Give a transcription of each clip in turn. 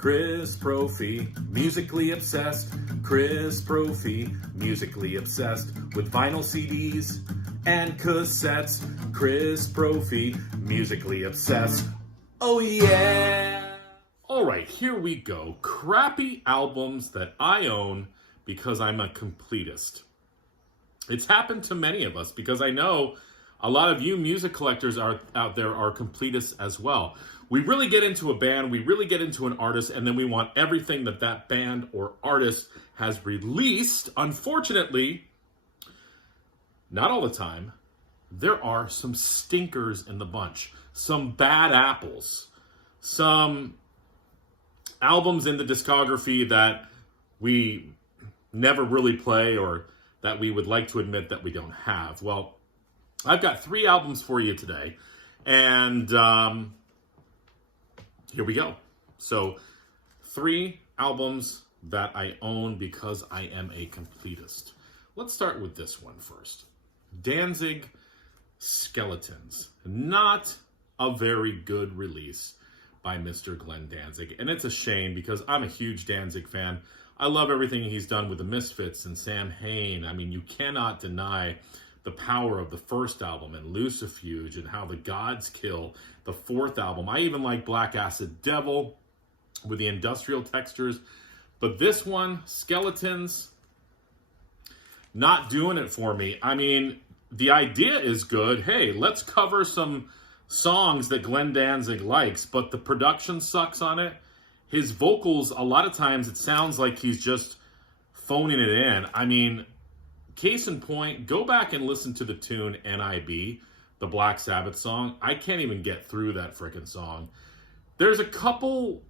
Chris Prophy, musically obsessed. Chris Prophy, musically obsessed with vinyl CDs and cassettes. Chris Prophy, musically obsessed. Oh yeah! Alright, here we go. Crappy albums that I own because I'm a completist. It's happened to many of us because I know a lot of you music collectors out there are completists as well. We really get into a band, we really get into an artist, and then we want everything that that band or artist has released. Unfortunately, not all the time, there are some stinkers in the bunch, some bad apples, some albums in the discography that we never really play or that we would like to admit that we don't have. Well, I've got 3 albums for you today, and here we go. So, 3 albums that I own because I am a completist. Let's start with this one first. Danzig, Skeletons. Not a very good release by Mr. Glenn Danzig. And it's a shame because I'm a huge Danzig fan. I love everything he's done with the Misfits and Sam Hain. I mean, you cannot deny the power of the first album and Lucifuge and How the Gods Kill, the 4th album. I even like Black Acid Devil with the industrial textures. But this one, Skeletons, not doing it for me. I mean, the idea is good. Hey, let's cover some songs that Glenn Danzig likes, but the production sucks on it. His vocals, a lot of times it sounds like he's just phoning it in. I mean, case in point, go back and listen to the tune NIB, the Black Sabbath song. I can't even get through that frickin' song. There's a couple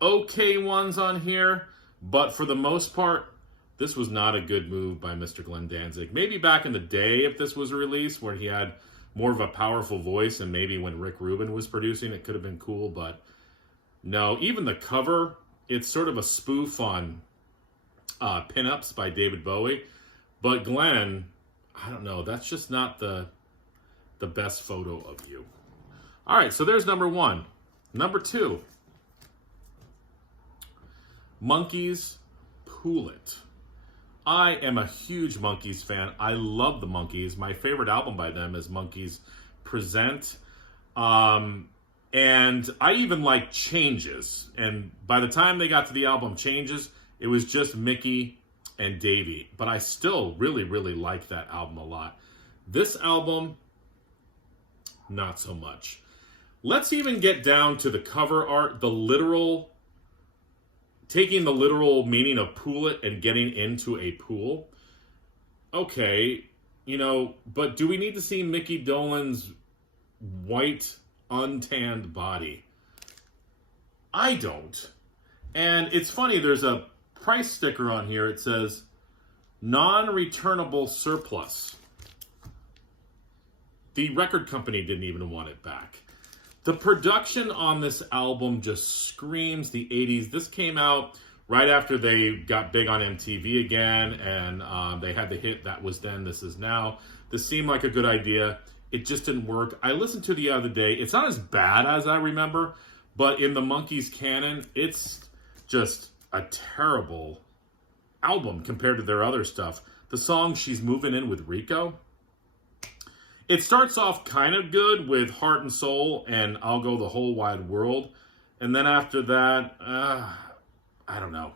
okay ones on here, but for the most part, this was not a good move by Mr. Glenn Danzig. Maybe back in the day, if this was a release where he had more of a powerful voice, and maybe when Rick Rubin was producing, it could have been cool, but no. Even the cover, it's sort of a spoof on pinups by David Bowie. But Glenn, I don't know, that's just not the best photo of you. All right, so there's number 1. Number 2, Monkees, Pool It. I am a huge Monkees fan. I love the Monkees. My favorite album by them is Monkees Present. And I even like Changes. And by the time they got to the album Changes, it was just Mickey and Davey. But I still really, really like that album a lot. This album, not so much. Let's even get down to the cover art, taking the literal meaning of pool it and getting into a pool. Okay, but do we need to see Mickey Dolenz white, untanned body? I don't. And it's funny, there's a price sticker on here. It says, non-returnable surplus. The record company didn't even want it back. The production on this album just screams the 80s. This came out right after they got big on MTV again, and they had the hit That Was Then, This Is Now. This seemed like a good idea. It just didn't work. I listened to it the other day. It's not as bad as I remember, but in the Monkees canon, it's just a terrible album compared to their other stuff. The song She's Moving In with Rico, it starts off kind of good with Heart and Soul and I'll Go the Whole Wide World. And then after that, I don't know.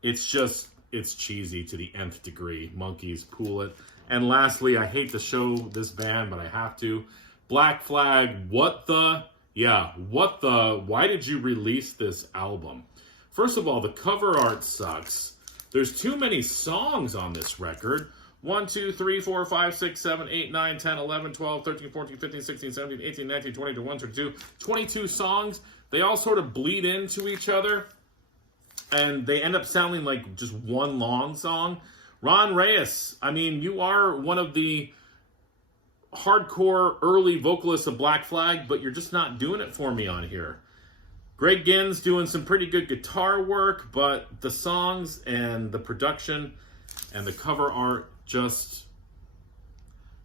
It's cheesy to the nth degree. Monkees, Pool It. And lastly, I hate to show this band, but I have to. Black Flag, why did you release this album? First of all, the cover art sucks. There's too many songs on this record. 1, 2, 3, 4, 5, 6, 7, 8, 9, 10, 11, 12, 13, 14, 15, 16, 17, 18, 19, 20, 21, 22. 22 songs. They all sort of bleed into each other. And they end up sounding like just one long song. Ron Reyes, I mean, you are one of the hardcore early vocalists of Black Flag, but you're just not doing it for me on here. Greg Ginn's doing some pretty good guitar work, but the songs and the production and the cover art, just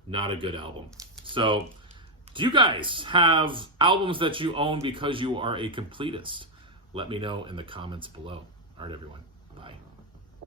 not a good album. So, do you guys have albums that you own because you are a completist? Let me know in the comments below. All right, everyone. Bye.